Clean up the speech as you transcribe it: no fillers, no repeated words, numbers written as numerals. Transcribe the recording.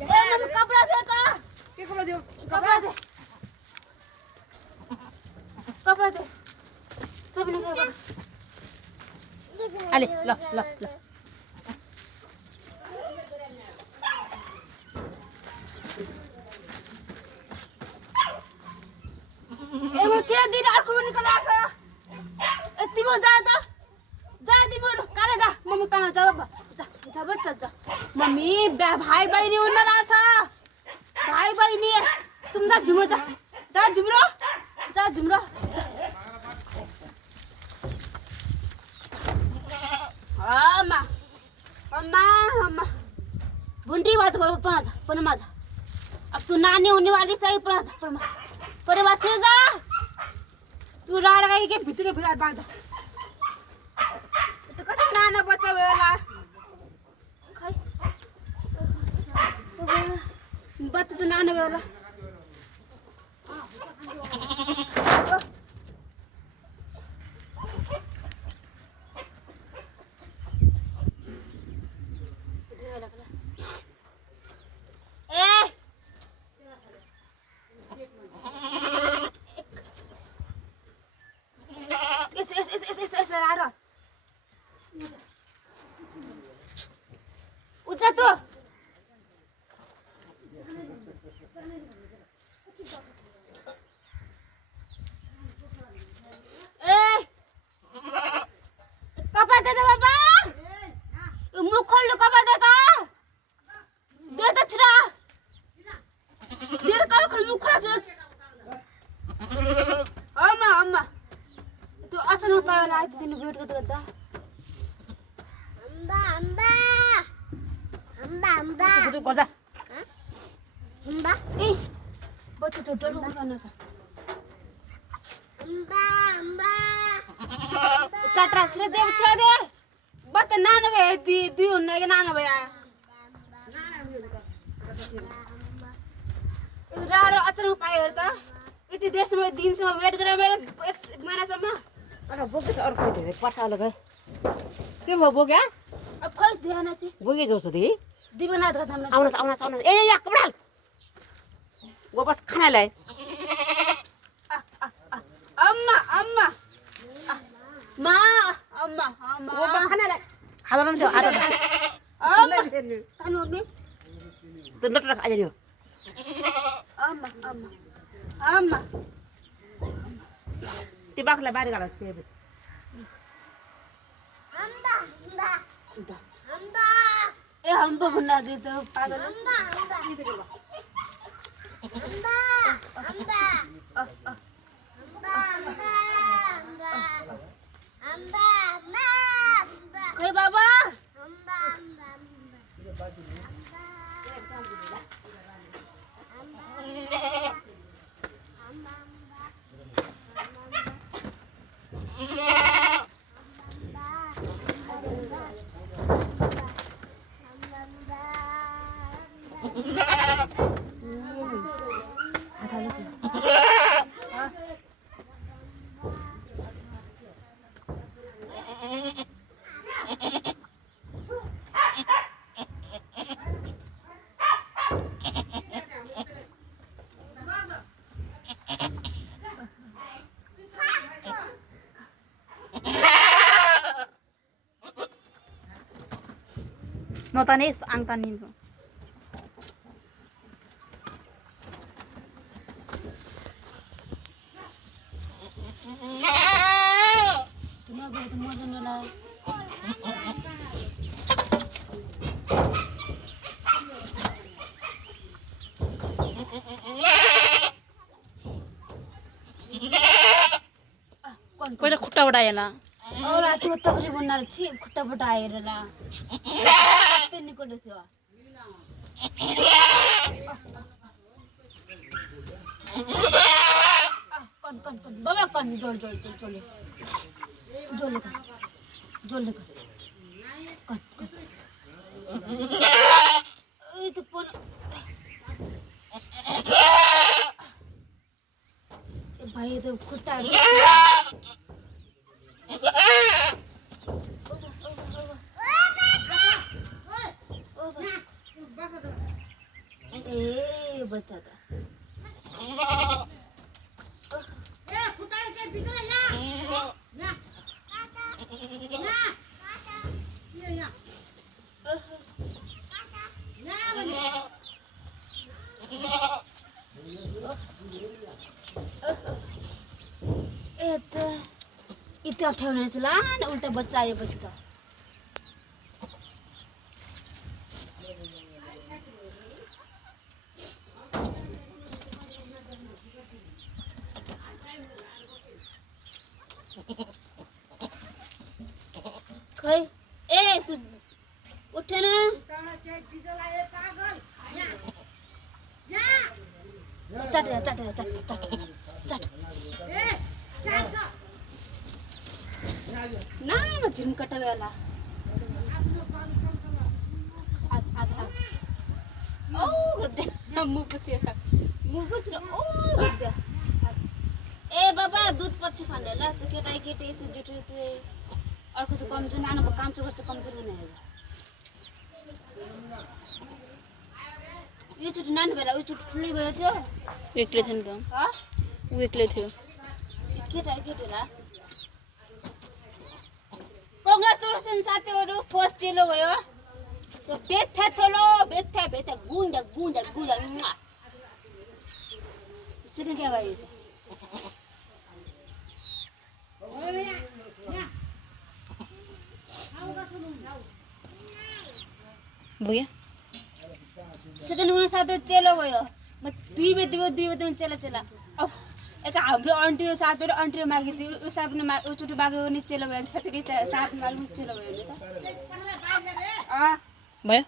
mummy कपड़ा दे का के कपड़ा देऊ कपड़ा दे सब निकाल आले ल ल ल ए म चिरा दिन अर्को पनि निकाल छ यति म जा त जा तिम्रो काले जा मम्मी पाना जा जा बच्चा जा मम्मी भाई बहिनी हुन रहेछ भाइ बहिनी तुम जा झुम्रो जा झुम्रो अम्मा अम्मा अम्मा बुंडी बात पण माझा अब तू नानी होने वाली सही पर बात छोड़ जा तू राड गई के भित्र बांध तो कटा नाना बच्चा वेला खै बच्चा तो नाना वेला उचा तो कपा दे बाबा मुख खोल लो कपा दे का दे तो छरा दे का खोल मुख खोल जरूरत अम्मा तो अचानक पायाला आइते दिन भेट गर्दा कुटु गर्दा ए बच्चा छोटो रुम गर्न छ चटरा छ्रे दे बच्चा नानो भए दुई हुन्न कि नानो भए आयो रारो अचानक पायो त यति देरसम्म दिनसम्म वेट गरेर मेरो 1 महिनासम्म अरे बोके त अर्को धेरै पठालो गए के भयो बोक्या अब फर्स्ट ध्यान चाहिँ बोके जोसो दी दिवनाथ का थामना आउन ए या कपडा वो बस खाना ल्याए अम्मा मा अम्मा वो बस खाना ल्याए खाजा न त्यो आदत अम्मा खानु नि त्यो नट राख आइदियो अम्मा त्यो बाख्रालाई बारी गाला पे ए हम तो भुन्ना दे तो पागल ए बाबा नताने आङतानी तुम्हें बहुत मजा न लाए पहिले खुट्टा उडाएला और राति में तकरीबन ना छी खुट्टा बटाए रला ते निकल थियो कन बाबा कन जोल कन ए तो पन भाई तो खुट्टा बच्चा त इथे ठेवण्याचं लहान उलटा बच्चा आएपछि त खै ए तू उठे ना चट चट चट चट चट ना ना झिमकट वेला ओ गद्या मुपुचेर ओ गद्या ए बाबा दूध पछि खाने ल त्यो केटा केटी त्यो जेठो त्यो अर्को त कमजोर नानीको कान्छो बच्चा कमजोर हुने यो चोटि नानी बेला उयो चोटि ठुलै भयो थियो एक्लै थियो नि त ऊ एक्लै थियो केटा केटीला कङ्ग्रेचुलेसन साथीहरू फर्स्ट चेलो भयो त्यो बेथा थोलो बेथा बेथा गुन्डा गुन्डा गुन्डा सेकेन्ड क्या भयो भुग्यो सेकेन्ड हुन साथीहरू चेलो भयो म दुई बेती चेला चेला अब एक हाम्रो आन्टी साथीहरू आन्टीले मागेको थियो ऊ साथ पनि उचोटि माग्यो भने चेलो भयो साथीहरू साथ माग्नु चेलो भयो नि त भयो